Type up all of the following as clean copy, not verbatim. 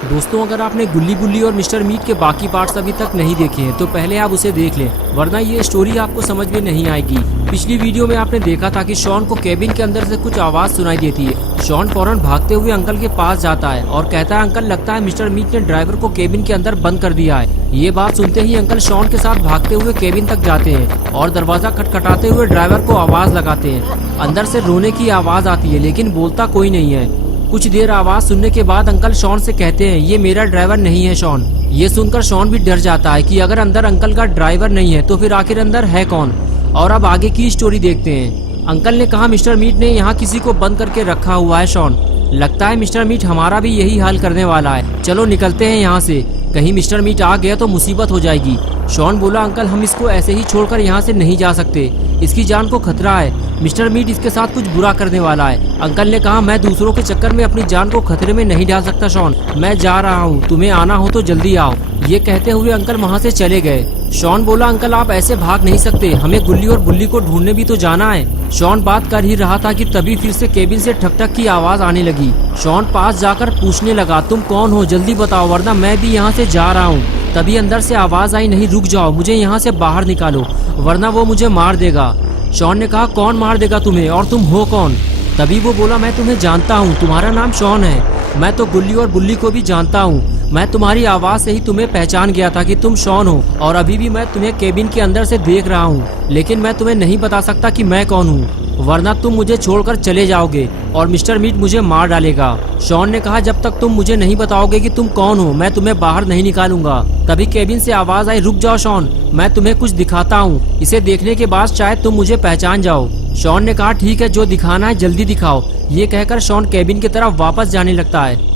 दोस्तों, अगर आपने गुल्ली बुल्ली और मिस्टर मीट के बाकी पार्ट्स अभी तक नहीं देखे हैं तो पहले आप उसे देख लें, वरना ये स्टोरी आपको समझ में नहीं आएगी। पिछली वीडियो में आपने देखा था कि शॉन को केबिन के अंदर से कुछ आवाज सुनाई देती है। शॉन फौरन भागते हुए अंकल के पास जाता है और कहता है, अंकल लगता है मिस्टर मीट ने ड्राइवर को केबिन के अंदर बंद कर दिया है। ये बात सुनते ही अंकल शॉन के साथ भागते हुए केबिन तक जाते हैं और दरवाजा खटखटाते हुए ड्राइवर को आवाज लगाते हैं। अंदर से रोने की आवाज आती है लेकिन बोलता कोई नहीं है। कुछ देर आवाज सुनने के बाद अंकल शॉन से कहते हैं, ये मेरा ड्राइवर नहीं है शॉन। ये सुनकर शॉन भी डर जाता है कि अगर अंदर अंकल का ड्राइवर नहीं है तो फिर आखिर अंदर है कौन। और अब आगे की स्टोरी देखते हैं। अंकल ने कहा, मिस्टर मीट ने यहाँ किसी को बंद करके रखा हुआ है शॉन। लगता है मिस्टर मीट हमारा भी यही हाल करने वाला है। चलो निकलते हैं यहाँ से, कहीं मिस्टर मीट आ गया तो मुसीबत हो जाएगी। शॉन बोला, अंकल हम इसको ऐसे ही छोड़कर यहाँ से नहीं जा सकते, इसकी जान को खतरा है। मिस्टर मीट इसके साथ कुछ बुरा करने वाला है। अंकल ने कहा, मैं दूसरों के चक्कर में अपनी जान को खतरे में नहीं डाल सकता शॉन, मैं जा रहा हूँ, तुम्हें आना हो तो जल्दी आओ। ये कहते हुए अंकल वहाँ से चले गए। शॉन बोला, अंकल आप ऐसे भाग नहीं सकते, हमें गुल्ली और बुल्ली को ढूंढने भी तो जाना है। शॉन बात कर ही रहा था कि तभी फिर से केबिन से ठक ठक की आवाज आने लगी। शॉन पास जाकर पूछने लगा, तुम कौन हो, जल्दी बताओ वरना मैं भी यहाँ से जा रहा हूँ। तभी अंदर से आवाज आई, नहीं रुक जाओ, मुझे यहाँ से बाहर निकालो वरना वो मुझे मार देगा। शॉन ने कहा, कौन मार देगा तुम्हें और तुम हो कौन? तभी वो बोला, मैं तुम्हें जानता हूँ, तुम्हारा नाम शॉन है। मैं तो गुल्ली और बुल्ली को भी जानता हूँ। मैं तुम्हारी आवाज से ही तुम्हें पहचान गया था कि तुम शॉन हो और अभी भी मैं तुम्हें केबिन के अंदर से देख रहा हूँ, लेकिन मैं तुम्हें नहीं बता सकता कि मैं कौन हूँ, वरना तुम मुझे छोड़कर चले जाओगे और मिस्टर मीट मुझे मार डालेगा। शॉन ने कहा, जब तक तुम मुझे नहीं बताओगे कि तुम कौन हो मैं तुम्हें बाहर नहीं निकालूंगा। तभी केबिन से आवाज आई, रुक जाओ शॉन, मैं तुम्हें कुछ दिखाता हूँ, इसे देखने के बाद शायद तुम मुझे पहचान जाओ। शॉन ने कहा, ठीक है, जो दिखाना है जल्दी दिखाओ। ये कहकर शॉन केबिन की तरफ वापस जाने लगता है।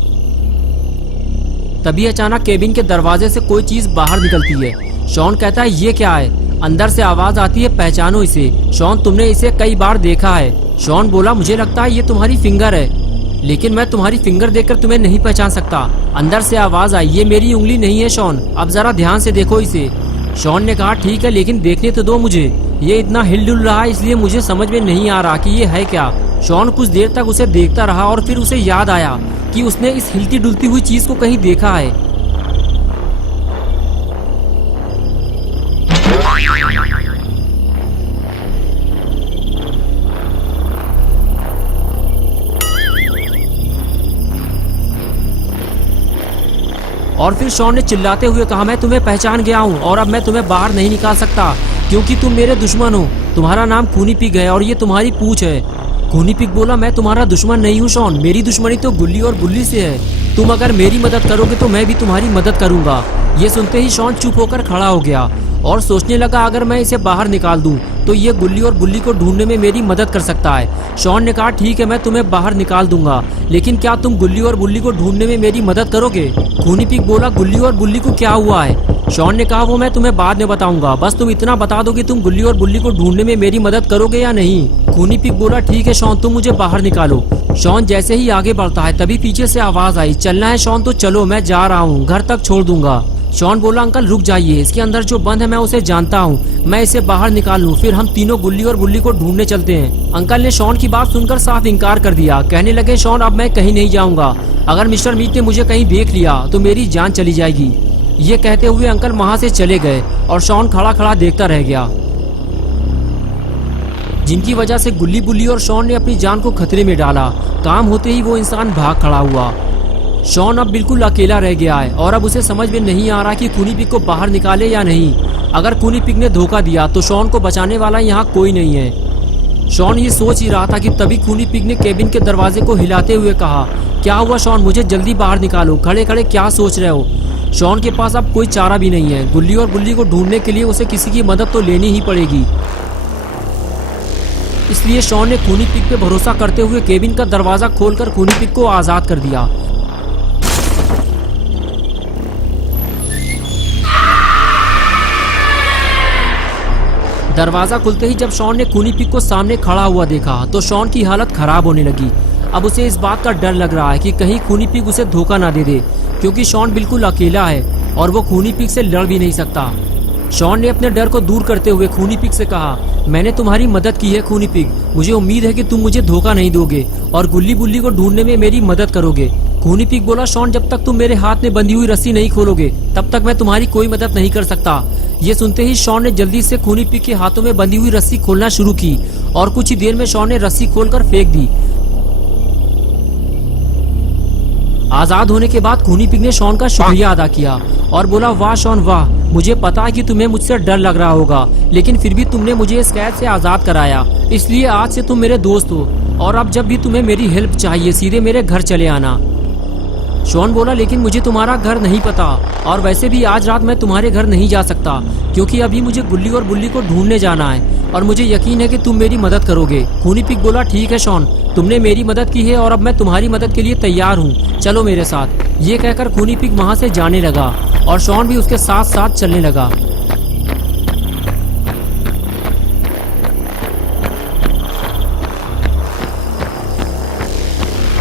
तभी अचानक केबिन के दरवाजे से कोई चीज बाहर निकलती है। शॉन कहता है, ये क्या है? अंदर से आवाज आती है, पहचानो इसे। शॉन, तुमने इसे कई बार देखा है। शॉन बोला, मुझे लगता है ये तुम्हारी फिंगर है, लेकिन मैं तुम्हारी फिंगर देखकर तुम्हें नहीं पहचान सकता। अंदर से आवाज आई, ये मेरी उंगली नहीं है शॉन, अब जरा ध्यान से देखो इसे। शॉन ने कहा, ठीक है, लेकिन देखने तो दो मुझे, ये इतना हिल डुल रहा है इसलिए मुझे समझ में नहीं आ रहा कि ये है क्या। शॉन कुछ देर तक उसे देखता रहा और फिर उसे याद आया कि उसने इस हिलती डुलती हुई चीज को कहीं देखा है। और फिर शॉन ने चिल्लाते हुए कहा, मैं तुम्हें पहचान गया हूँ और अब मैं तुम्हें बाहर नहीं निकाल सकता क्योंकि तुम मेरे दुश्मन हो। तुम्हारा नाम खूनी पिग है और ये तुम्हारी पूंछ है। खूनी पिग बोला, मैं तुम्हारा दुश्मन नहीं हूँ शॉन, मेरी दुश्मनी तो गुल्ली और बुल्ली से है। तुम अगर मेरी मदद करोगे तो मैं भी तुम्हारी मदद करूंगा। ये सुनते ही शॉन चुप होकर खड़ा हो गया और सोचने लगा, अगर मैं इसे बाहर निकाल दूं तो ये गुल्ली और बुल्ली को ढूंढने में मेरी मदद कर सकता है। शॉन ने कहा, ठीक है, मैं तुम्हें बाहर निकाल दूंगा, लेकिन क्या तुम गुल्ली और बुल्ली को ढूंढने में मेरी मदद करोगे? खूनी पिग बोला, गुल्ली और बुल्ली को क्या हुआ है? शॉन ने कहा, वो मैं तुम्हें बाद में बताऊंगा, बस तुम इतना बता दो कि तुम गुल्ली और बुल्ली को ढूंढने में मेरी मदद करोगे या नहीं। खूनी पिग बोला, ठीक है शॉन, तुम मुझे बाहर निकालो। शॉन जैसे ही आगे बढ़ता है तभी पीछे से आवाज आई, चलना है शॉन तो चलो, मैं जा रहा हूँ, घर तक छोड़ दूंगा। शॉन बोला, अंकल रुक जाइए, इसके अंदर जो बंद है मैं उसे जानता हूँ, मैं इसे बाहर निकाल लूँ, फिर हम तीनों गुल्ली और बुल्ली को ढूंढने चलते हैं। अंकल ने शॉन की बात सुनकर साफ इनकार कर दिया, कहने लगे, शॉन अब मैं कहीं नहीं जाऊंगा, अगर मिस्टर मीट ने मुझे कहीं देख लिया तो मेरी जान चली जाएगी। ये कहते हुए अंकल वहाँ से चले गए और शॉन खड़ा खड़ा देखता रह गया, जिनकी वजह से गुल्ली बुल्ली और शॉन ने अपनी जान को खतरे में डाला। काम होते ही वो इंसान भाग खड़ा हुआ। शॉन अब बिल्कुल अकेला रह गया है और अब उसे समझ में नहीं आ रहा कि खूनी पिग को बाहर निकाले या नहीं। अगर खूनी पिग ने धोखा दिया तो शॉन को बचाने वाला यहाँ कोई नहीं है। शॉन ये सोच ही रहा था कि तभी खूनी पिग ने केबिन के दरवाजे को हिलाते हुए कहा, क्या हुआ शॉन, मुझे जल्दी बाहर निकालो, खड़े खड़े क्या सोच रहे हो? शॉन के पास अब कोई चारा भी नहीं है। गुल्ली और बुल्ली को ढूंढने के लिए उसे किसी की मदद तो लेनी ही पड़ेगी। इसलिए शॉन ने खूनी पिग पे भरोसा करते हुए केबिन का दरवाजा खोलकर खूनी पिग को आजाद कर दिया। दरवाजा खुलते ही जब शॉन ने खूनी पिग को सामने खड़ा हुआ देखा तो शॉन की हालत खराब होने लगी। अब उसे इस बात का डर लग रहा है कि कहीं खूनी पिग उसे धोखा ना दे दे, क्योंकि शॉन बिल्कुल अकेला है और वो खूनी पिग से लड़ भी नहीं सकता। शॉन ने अपने डर को दूर करते हुए खूनी पिग से कहा, मैंने तुम्हारी मदद की है खूनी पिग, मुझे उम्मीद है कि तुम मुझे धोखा नहीं दोगे और गुल्ली बुल्ली को ढूंढने में मेरी मदद करोगे। खूनी पिग बोला, शॉन जब तक तुम मेरे हाथ में बंधी हुई रस्सी नहीं खोलोगे तब तक मैं तुम्हारी कोई मदद नहीं कर सकता। ये सुनते ही शॉन ने जल्दी से खूनी पिग के हाथों में बंधी हुई रस्सी खोलना शुरू की और कुछ ही देर में शॉन ने रस्सी खोलकर फेंक दी। आजाद होने के बाद खूनी पिग ने शॉन का शुक्रिया अदा किया और बोला, वाह शॉन वाह, मुझे पता है कि तुम्हें मुझसे डर लग रहा होगा, लेकिन फिर भी तुमने मुझे इस कैद से आजाद कराया, इसलिए आज से तुम मेरे दोस्त हो और अब जब भी तुम्हें मेरी हेल्प चाहिए सीधे मेरे घर चले आना। शॉन बोला, लेकिन मुझे तुम्हारा घर नहीं पता और वैसे भी आज रात मैं तुम्हारे घर नहीं जा सकता क्योंकि अभी मुझे गुल्ली और बुल्ली को ढूंढने जाना है और मुझे यकीन है कि तुम मेरी मदद करोगे। खूनी पिग बोला, ठीक है शॉन, तुमने मेरी मदद की है और अब मैं तुम्हारी मदद के लिए तैयार हूँ, चलो मेरे साथ। ये कहकर खूनी पिग वहाँ से जाने लगा और शॉन भी उसके साथ साथ चलने लगा।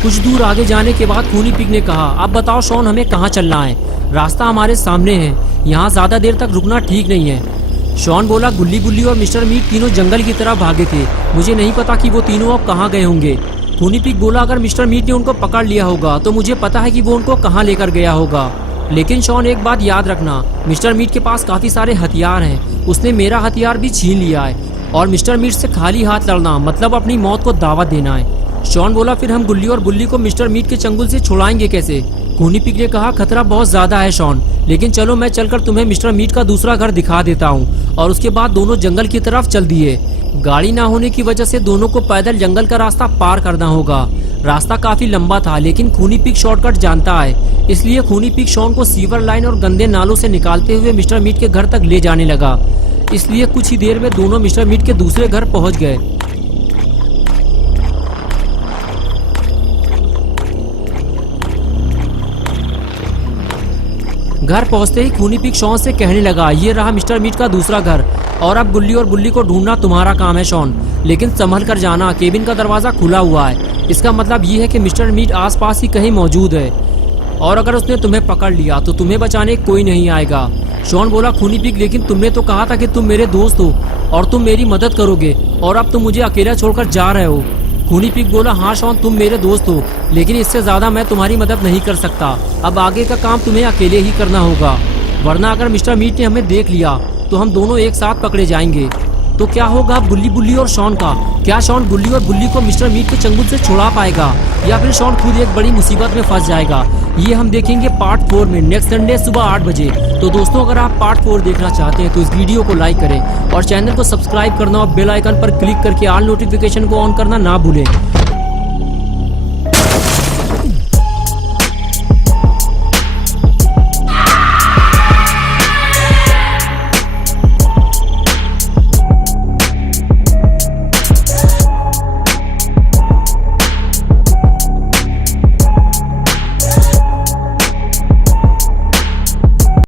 कुछ दूर आगे जाने के बाद खूनी पिग ने कहा, अब बताओ शॉन, हमें कहाँ चलना है? रास्ता हमारे सामने है, यहाँ ज्यादा देर तक रुकना ठीक नहीं है। शॉन बोला, गुल्ली बुल्ली और मिस्टर मीट तीनों जंगल की तरफ भागे थे, मुझे नहीं पता कि वो तीनों अब कहाँ गए होंगे। खूनी पिग बोला, अगर मिस्टर मीट ने उनको पकड़ लिया होगा तो मुझे पता है कि वो उनको कहाँ लेकर गया होगा। लेकिन शॉन एक बात याद रखना, मिस्टर मीट के पास काफी सारे हथियार हैं, उसने मेरा हथियार भी छीन लिया है और मिस्टर मीट से खाली हाथ लड़ना मतलब अपनी मौत को दावत देना है। शॉन बोला, फिर हम गुल्ली और बुल्ली को मिस्टर मीट के चंगुल से छुड़ाएंगे कैसे? खूनी पिग ने कहा, खतरा बहुत ज्यादा है शॉन, लेकिन चलो मैं चलकर तुम्हें मिस्टर मीट का दूसरा घर दिखा देता हूँ। और उसके बाद दोनों जंगल की तरफ चल दिए। गाड़ी ना होने की वजह से दोनों को पैदल जंगल का रास्ता पार करना होगा। रास्ता काफी लंबा था लेकिन खूनी पिग शॉर्टकट जानता है, इसलिए खूनी पिग शॉन को सीवर लाइन और गंदे नालों से निकालते हुए मिस्टर मीट के घर तक ले जाने लगा। इसलिए कुछ ही देर में दोनों मिस्टर मीट के दूसरे घर पहुंच गए। घर पहुंचते ही खूनी पिग शॉन से कहने लगा, ये रहा मिस्टर मीट का दूसरा घर और अब गुल्ली और बुल्ली को ढूंढना तुम्हारा काम है शॉन, लेकिन संभल कर जाना, केबिन का दरवाजा खुला हुआ है। इसका मतलब ये है कि मिस्टर मीट आसपास ही कहीं मौजूद है और अगर उसने तुम्हें पकड़ लिया तो तुम्हें बचाने कोई नहीं आएगा। शॉन बोला, खूनी पिग, लेकिन तुमने तो कहा था कि तुम मेरे दोस्त हो और तुम मेरी मदद करोगे और अब तुम मुझे अकेला छोड़कर जा रहे हो। खूनी पिग बोला, हाँ शॉन, तुम मेरे दोस्त हो, लेकिन इससे ज्यादा मैं तुम्हारी मदद नहीं कर सकता। अब आगे का काम तुम्हें अकेले ही करना होगा, वरना अगर मिस्टर मीट ने हमें देख लिया तो हम दोनों एक साथ पकड़े जाएंगे। तो क्या होगा गुल्ली बुल्ली और शॉन का? क्या शॉन गुल्ली और बुल्ली को मिस्टर मीट के चंगुल से छुड़ा पाएगा या फिर शॉन खुद एक बड़ी मुसीबत में फंस जाएगा? ये हम देखेंगे पार्ट 4 में नेक्स्ट संडे सुबह 8 बजे। तो दोस्तों, अगर आप पार्ट 4 देखना चाहते हैं तो इस वीडियो को लाइक करें और चैनल को सब्सक्राइब करना और बेल आइकन पर क्लिक करके ऑल नोटिफिकेशन को ऑन करना ना भूलें।